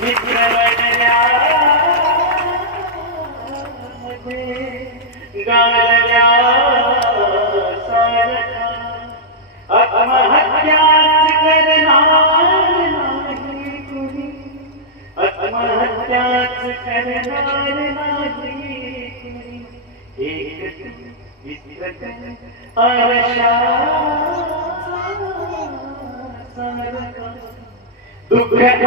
मित्रवडल्या गाळल्या सारखा आत्महत्याच करणार नाही कुणी, आत्महत्याच करणार नाही कुणी. एक विसरत आरशा सारखा दुःख